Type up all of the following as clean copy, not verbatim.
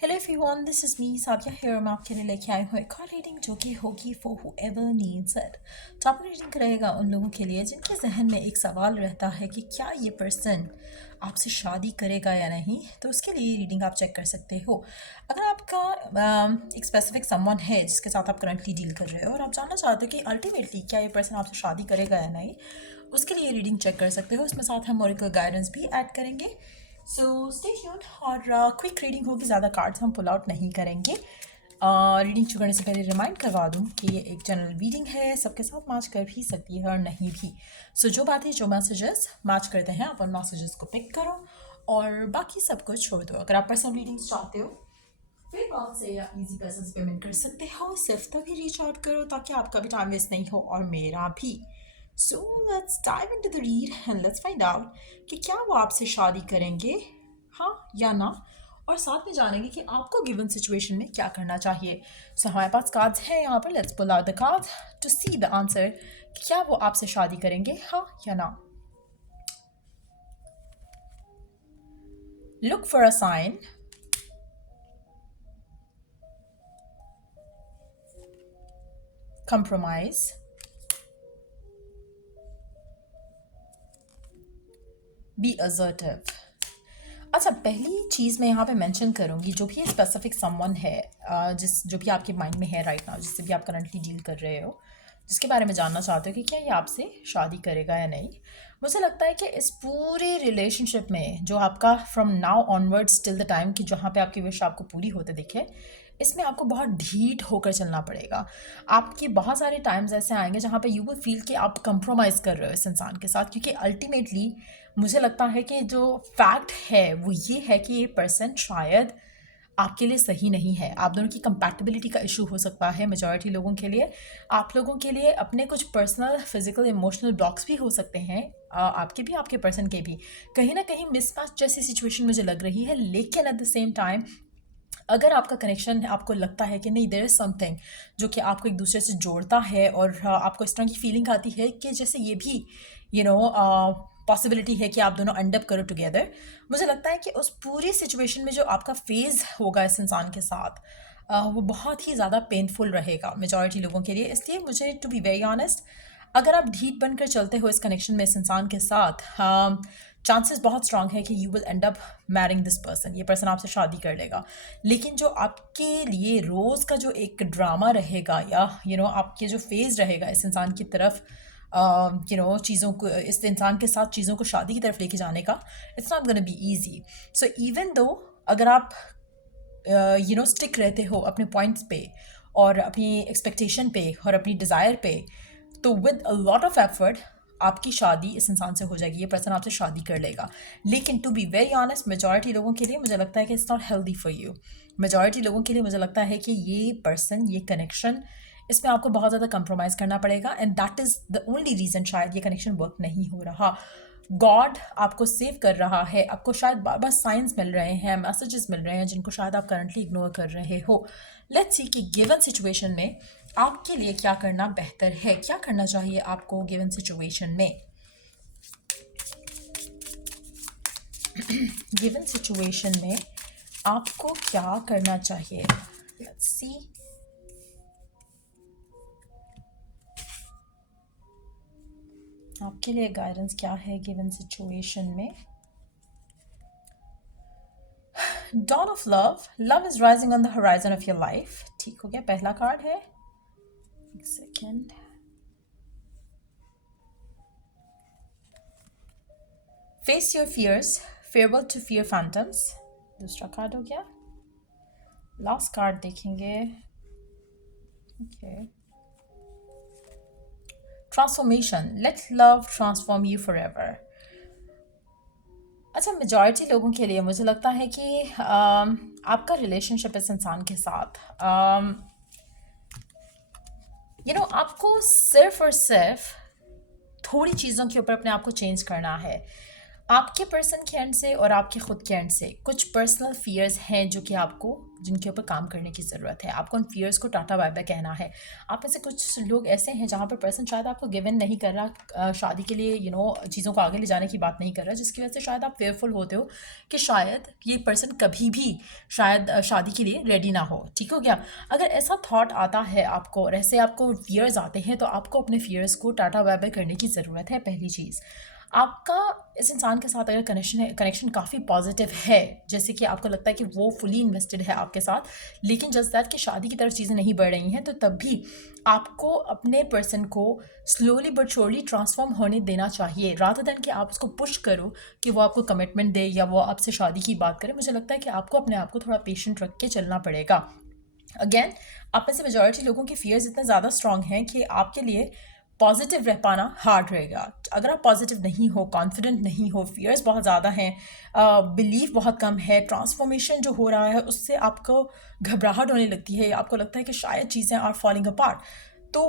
Hello everyone, this is me Sadia here. मैं आपके लिए लेके आई हूँ एक और रीडिंग जो कि होगी for whoever needs it. Topic reading रहेगा उन लोगों के लिए जिनके जहन में एक सवाल रहता है कि क्या ये पर्सन आपसे शादी करेगा या नहीं। तो उसके लिए रीडिंग आप चेक कर सकते हो। अगर आपका एक स्पेसिफिक समवन है जिसके साथ आप करंटली डील कर रहे हो और आप जानना चाहते हो कि अल्टीमेटली क्या ये पर्सन आपसे शादी करेगा या नहीं, उसके लिए रीडिंग चेक कर सकते हो। उसमें साथ हम ओरेकल गाइडेंस भी ऐड करेंगे। So stay tuned. और क्विक रीडिंग होगी, ज़्यादा कार्ड्स हम पुल आउट नहीं करेंगे। रीडिंग शुरू करने से पहले रिमाइंड करवा दूँ कि ये एक जनरल रीडिंग है, सबके साथ मैच कर भी सकती है और नहीं भी। सो जो बातें जो मैसेजेस मैच करते हैं आप उन मैसेजेस को पिक करो और बाकी सब कुछ छोड़ दो। अगर आप पर्सनल रीडिंग्स चाहते हो फिर कॉल से या इजी पैसे से पेमेंट कर सकते हो। सिर्फ तभी रीच आउट करो ताकि आपका भी टाइम वेस्ट नहीं हो और मेरा भी। So let's dive into the read and let's find out कि क्या वो आपसे शादी करेंगे, हाँ या ना। और साथ में जानेंगे कि आपको गिवन सिचुएशन में क्या करना चाहिए। सो हमारे पास कार्ड्स हैं यहाँ पर। Let's pull out the cards to see the answer कि क्या वो आपसे शादी करेंगे, हाँ या ना। Look for a sign, compromise, be assertive। अच्छा, पहली चीज़ मैं यहाँ पे मेंशन करूँगी, जो भी स्पेसिफिक समवन है, जो भी आपके माइंड में है राइट नाउ, जिससे भी आप करंटली डील कर रहे हो, जिसके बारे में जानना चाहते हो कि क्या ये आपसे शादी करेगा या नहीं। मुझे लगता है कि इस पूरे रिलेशनशिप में जो आपका from now onwards till the time कि जहाँ पे आपकी विश आपको पूरी होते दिखे, इसमें आपको बहुत ढीठ होकर चलना पड़ेगा। आपके बहुत सारे टाइम्स ऐसे आएंगे जहाँ पे यू विल फील कि आप कंप्रोमाइज़ कर रहे हो इस इंसान के साथ, क्योंकि अल्टीमेटली मुझे लगता है कि जो फैक्ट है वो ये है कि ये पर्सन शायद आपके लिए सही नहीं है। आप दोनों की कंपैटिबिलिटी का इशू हो सकता है मेजॉरिटी लोगों के लिए। आप लोगों के लिए अपने कुछ पर्सनल फिजिकल इमोशनल ब्लॉक्स भी हो सकते हैं, आपके भी आपके पर्सन के भी। कहीं ना कहीं मिसमैच जैसी सिचुएशन मुझे लग रही है, लेकिन एट द सेम टाइम अगर आपका कनेक्शन आपको लगता है कि नहीं, देयर इज़ समथिंग जो कि आपको एक दूसरे से जोड़ता है और आपको इस तरह की फीलिंग आती है कि जैसे ये भी पॉसिबिलिटी है कि आप दोनों एंड अप करो टुगेदर। मुझे लगता है कि उस पूरी सिचुएशन में जो आपका फेज़ होगा इस इंसान के साथ, वो बहुत ही ज़्यादा पेनफुल रहेगा मेजॉरिटी लोगों के लिए। इसलिए मुझे टू बी वेरी ऑनेस्ट, अगर आप ढीठ बनकर चलते हो इस कनेक्शन में इस इंसान के साथ, चांसेस बहुत स्ट्रांग है कि you will and up marrying this person. ये पर्सन आपसे शादी कर लेगा। लेकिन जो आपके लिए रोज़ का जो एक ड्रामा रहेगा या आपके जो फेज़ रहेगा इस इंसान की तरफ, चीज़ों को, इस इंसान के साथ चीज़ों को शादी की तरफ लेके जाने का, it's not gonna be easy. So even though अगर आप स्टिक रहते हो अपने पॉइंट्स पे और अपनी एक्सपेक्टेशन पे और अपनी डिज़ायर पे, तो with a lot of effort आपकी शादी इस इंसान से हो जाएगी। ये पर्सन आपसे शादी कर लेगा। लेकिन to be very honest, majority लोगों के लिए मुझे लगता है कि it's not healthy for you. Majority लोगों के लिए मुझे लगता है कि ये पर्सन, ये कनेक्शन, इसमें आपको बहुत ज़्यादा कंप्रोमाइज़ करना पड़ेगा and that is the only reason शायद ये कनेक्शन वर्क नहीं हो रहा। गॉड आपको सेव कर रहा है, आपको शायद बार बार साइंस मिल रहे हैं, मैसेजेस मिल रहे हैं जिनको शायद आप करंटली इग्नोर कर रहे हो। लेट्स सी कि गिवन सिचुएशन में आपके लिए क्या करना बेहतर है, क्या करना चाहिए आपको गिवन सिचुएशन में। गिवन सिचुएशन में आपको क्या करना चाहिए। Let's see. आपके लिए गाइडेंस क्या है गिवन सिचुएशन में। Dawn of love, love is rising on the horizon of your life. ठीक हो गया, पहला कार्ड है। एक second. Face your fears, farewell to fear phantoms. दूसरा कार्ड हो गया। लास्ट कार्ड देखेंगे। Okay, transformation, let love transform you forever. अच्छा, मेजॉरिटी लोगों के लिए मुझे लगता है कि आपका रिलेशनशिप इस इंसान के साथ, आपको सिर्फ और सिर्फ थोड़ी चीज़ों के ऊपर अपने आप को चेंज करना है। आपके पर्सन के एंड से और आपके खुद के एंड से कुछ पर्सनल फियर्स हैं जो कि आपको जिनके ऊपर काम करने की ज़रूरत है। आपको उन फियर्स को टाटा बाय बाय कहना है। आप में से कुछ लोग ऐसे हैं जहाँ पर पर्सन शायद आपको गिवन नहीं कर रहा, शादी के लिए चीज़ों को आगे ले जाने की बात नहीं कर रहा, जिसकी वजह से शायद आप फेयरफुल होते हो कि शायद ये पर्सन कभी भी शायद शादी के लिए रेडी ना हो। ठीक हो गया? अगर ऐसा थॉट आता है आपको और ऐसे आपको फियर्स आते हैं तो आपको अपने फियर्स को टाटा बाय बाय करने की ज़रूरत है। पहली चीज़, आपका इस इंसान के साथ अगर कनेक्शन काफ़ी पॉजिटिव है, जैसे कि आपको लगता है कि वो फुली इन्वेस्टेड है आपके साथ, लेकिन जस्ट दैट कि शादी की तरफ चीज़ें नहीं बढ़ रही हैं, तो तब भी आपको अपने पर्सन को स्लोली बट श्योरली ट्रांसफॉर्म होने देना चाहिए, रादर देन कि आप उसको पुश करो कि वो आपको कमिटमेंट दे या वो आपसे शादी की बात करे। मुझे लगता है कि आपको अपने आप को थोड़ा पेशेंट रख के चलना पड़ेगा। अगेन, आप में से मेजॉरिटी लोगों के फियर्स इतने ज़्यादा स्ट्रांग हैं कि आपके लिए पॉजिटिव रह पाना हार्ड रहेगा। अगर आप पॉजिटिव नहीं हो, कॉन्फिडेंट नहीं हो, फियर्स बहुत ज़्यादा हैं, बिलीफ बहुत कम है, ट्रांसफॉर्मेशन जो हो रहा है उससे आपको घबराहट होने लगती है, आपको लगता है कि शायद चीज़ें आर फॉलिंग अपार्ट, तो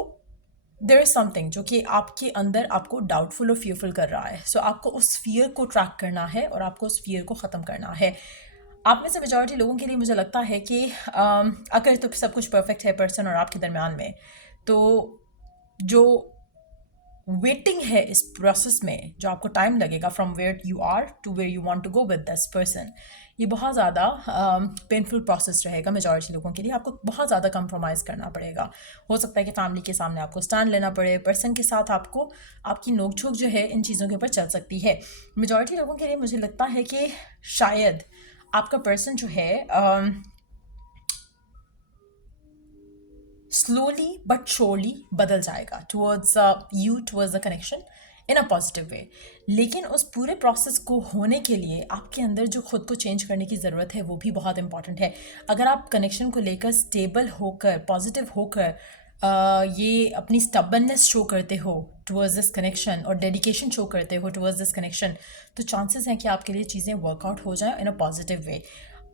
देयर इज़ समथिंग जो कि आपके अंदर आपको डाउटफुल और फियरफुल कर रहा है। सो आपको उस फियर को ट्रैक करना है और आपको उस फियर को ख़त्म करना है। आप में से मेजॉरिटी लोगों के लिए मुझे लगता है कि अगर तो सब कुछ परफेक्ट है पर्सन और आपके दरमियान में, तो जो वेटिंग है इस प्रोसेस में, जो आपको टाइम लगेगा from where you are to where you want to go with this person, ये बहुत ज़्यादा पेनफुल प्रोसेस रहेगा मेजॉरिटी लोगों के लिए। आपको बहुत ज़्यादा कंप्रोमाइज़ करना पड़ेगा। हो सकता है कि फैमिली के सामने आपको स्टैंड लेना पड़े, पर्सन के साथ आपको आपकी नोक झोंक जो है इन चीज़ों के ऊपर चल सकती है। मेजॉरिटी लोगों के लिए मुझे लगता है कि शायद आपका पर्सन जो है स्लोली बट श्योरली बदल जाएगा towards you, towards the connection in a positive way. लेकिन उस पूरे प्रोसेस को होने के लिए आपके अंदर जो खुद को चेंज करने की ज़रूरत है वो भी बहुत इंपॉर्टेंट है। अगर आप कनेक्शन को लेकर स्टेबल होकर, पॉजिटिव होकर ये अपनी स्टबननेस शो करते हो टुवर्ड्स दिस कनेक्शन और डेडिकेशन शो करते हो टुवर्ड्स दिस कनेक्शन, तो चांसेस हैं कि आपके लिए चीज़ें वर्कआउट हो जाएं इन अ पॉजिटिव वे।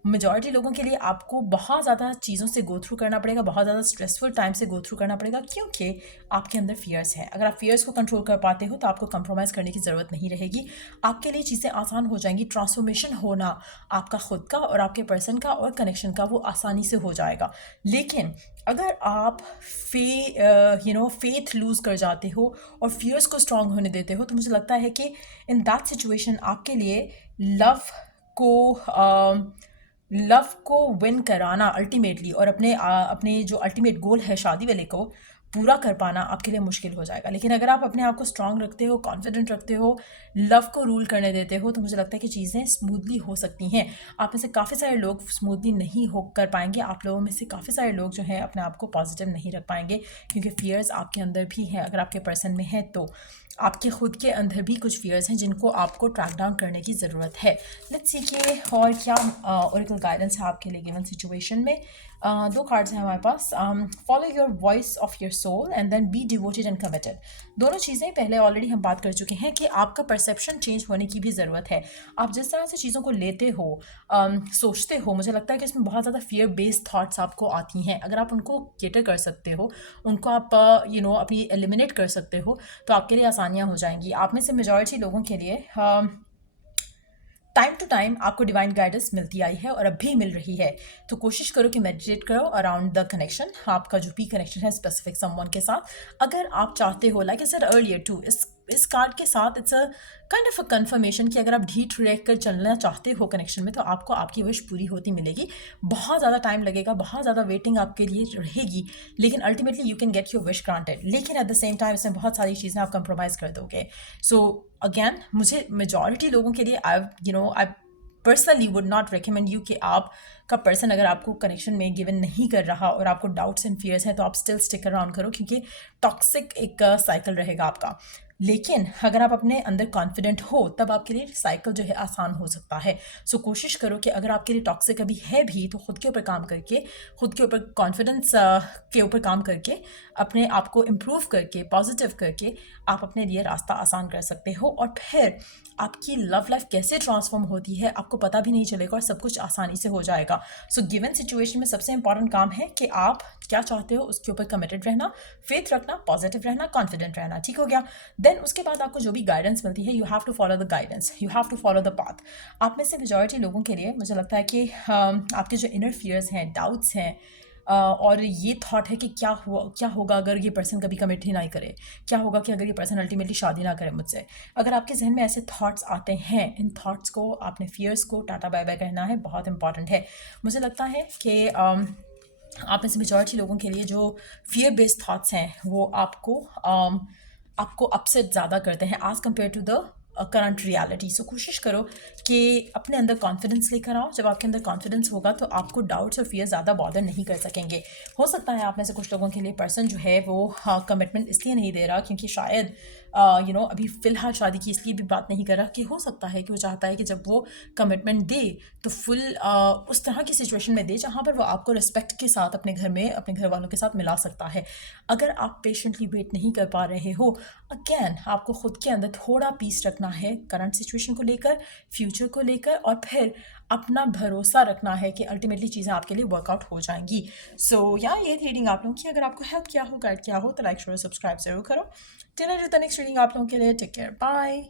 मेजॉरिटी लोगों के लिए आपको बहुत ज़्यादा चीज़ों से गो थ्रू करना पड़ेगा, बहुत ज़्यादा स्ट्रेसफुल टाइम से गो थ्रू करना पड़ेगा, क्योंकि आपके अंदर फियर्स हैं। अगर आप फियर्स को कंट्रोल कर पाते हो तो आपको कंप्रोमाइज़ करने की ज़रूरत नहीं रहेगी। आपके लिए चीज़ें आसान हो जाएंगी। ट्रांसफॉर्मेशन होना आपका खुद का और आपके पर्सन का और कनेक्शन का वो आसानी से हो जाएगा। लेकिन अगर आप फेथ लूज़ कर जाते हो और फियर्स को स्ट्रांग होने देते हो, तो मुझे लगता है कि इन दैट सिचुएशन आपके लिए लव को विन कराना अल्टीमेटली और अपने जो अल्टीमेट गोल है शादी वाले को पूरा कर पाना आपके लिए मुश्किल हो जाएगा। लेकिन अगर आप अपने आप को स्ट्रांग रखते हो, कॉन्फिडेंट रखते हो, लव को रूल करने देते हो, तो मुझे लगता है कि चीज़ें स्मूथली हो सकती हैं। आप में से काफ़ी सारे लोग स्मूथली नहीं हो कर पाएंगे। आप लोगों में से काफ़ी सारे लोग जो हैं अपने आप को पॉजिटिव नहीं रख पाएंगे, क्योंकि फियर्स आपके अंदर भी हैं। अगर आपके पर्सन में है तो आपके खुद के अंदर भी कुछ फियर्स हैं जिनको आपको ट्रैक डाउन करने की ज़रूरत है। लेट्स सी कि और क्या ओरेकल गाइडेंस है आपके लिए गिवन सिचुएशन में। दो कार्ड्स हैं हमारे पास। Follow your voice of your soul and then be devoted and committed. दोनों चीज़ें पहले ऑलरेडी हम बात कर चुके हैं कि आपका परसेप्शन चेंज होने की भी ज़रूरत है। आप जिस तरह से चीज़ों को लेते हो, सोचते हो, मुझे लगता है कि इसमें बहुत ज़्यादा फियर बेस्ड थाट्स आपको आती हैं। अगर आप उनको केटर कर सकते हो, उनको आप अपनी एलिमिनेट कर सकते हो, तो आपके लिए आसानियाँ हो जाएंगी। आप में से मेजॉरिटी लोगों के लिए टाइम टू टाइम आपको डिवाइन गाइडेंस मिलती आई है और अब भी मिल रही है। तो कोशिश करो कि मेडिटेट करो अराउंड द कनेक्शन, आपका जो भी कनेक्शन है स्पेसिफिक समवन के साथ। अगर आप चाहते हो, like I said earlier too, इस कार्ड के साथ it's a kind of a confirmation कि अगर आप ढीठ रह कर चलना चाहते हो कनेक्शन में, तो आपको आपकी विश पूरी होती मिलेगी। बहुत ज़्यादा टाइम लगेगा, बहुत ज़्यादा वेटिंग आपके लिए रहेगी, लेकिन ultimately you can get your wish granted. लेकिन एट द सेम टाइम इसमें बहुत सारी चीज़ें आप कंप्रोमाइज़ कर दोगे। सो अगेन, मुझे मेजॉरिटी लोगों के लिए I personally would not recommend you कि आप का पर्सन अगर आपको कनेक्शन में गिवन नहीं कर रहा और आपको डाउट्स एंड फियर्स हैं, तो आप स्टिल स्टिक अराउंड करो, क्योंकि टॉक्सिक एक साइकिल रहेगा आपका। लेकिन अगर आप अपने अंदर कॉन्फिडेंट हो, तब आपके लिए साइकिल जो है आसान हो सकता है। सो कोशिश करो कि अगर आपके लिए टॉक्सिक अभी है भी, तो खुद के ऊपर काम करके, खुद के ऊपर कॉन्फिडेंस के ऊपर काम करके, अपने आप को इम्प्रूव करके, पॉजिटिव करके आप अपने लिए रास्ता आसान कर सकते हो। और फिर आपकी लव लाइफ कैसे ट्रांसफॉर्म होती है आपको पता भी नहीं चलेगा और सब कुछ आसानी से हो जाएगा। सो गिवन सिचुएशन में सबसे इंपॉर्टेंट काम है कि आप क्या चाहते हो उसके ऊपर कमिटेड रहना, फेथ रखना, पॉजिटिव रहना, कॉन्फिडेंट रहना। ठीक हो गया? देन देन उसके बाद आपको जो भी गाइडेंस मिलती है, you have to follow the guidance, you have to follow the path. आप में से मेजॉरिटी लोगों के लिए मुझे लगता है कि आपके जो इनर फियर्स हैं, डाउट्स हैं, और ये थॉट है कि क्या होगा अगर ये पर्सन कभी कमिट ही ना करे, क्या होगा कि अगर ये पर्सन अल्टीमेटली शादी ना करे मुझसे। अगर आपके जहन में ऐसे थॉट्स आते हैं, इन थॉट्स को, आपने फियर्स को टाटा बाय बाय कहना है, बहुत इंपॉर्टेंट है। मुझे लगता है कि आप में से मेजॉरिटी लोगों के लिए जो फियर बेस्ड थॉट्स हैं वो आपको अपसेट ज़्यादा करते हैं as compare to the current reality. So कोशिश करो कि अपने अंदर कॉन्फिडेंस लेकर आओ। जब आपके अंदर कॉन्फिडेंस होगा तो आपको डाउट्स और फियर ज़्यादा बॉदर नहीं कर सकेंगे। हो सकता है आप में से कुछ लोगों के लिए पर्सन जो है वो कमिटमेंट इसलिए नहीं दे रहा क्योंकि शायद अभी फ़िलहाल शादी की इसलिए भी बात नहीं कर रहा कि हो सकता है कि वो चाहता है कि जब वो कमिटमेंट दे तो फुल उस तरह की सिचुएशन में दे जहाँ पर वो आपको रिस्पेक्ट के साथ अपने घर में अपने घर वालों के साथ मिला सकता है। अगर आप पेशेंटली वेट नहीं कर पा रहे हो, अगेन आपको खुद के अंदर थोड़ा पीस रखना है करंट सिचुएशन को लेकर, फ्यूचर को लेकर, और फिर अपना भरोसा रखना है कि अल्टीमेटली चीज़ें आपके लिए वर्कआउट हो जाएंगी। सो ये थी रीडिंग आप लोगों की। अगर आपको हेल्प किया हो, गाइड किया हो, तो लाइक शेयर सब्सक्राइब जरूर करो। टिल द नेक्स्ट रीडिंग आप लोगों के लिए टेक केयर, बाय।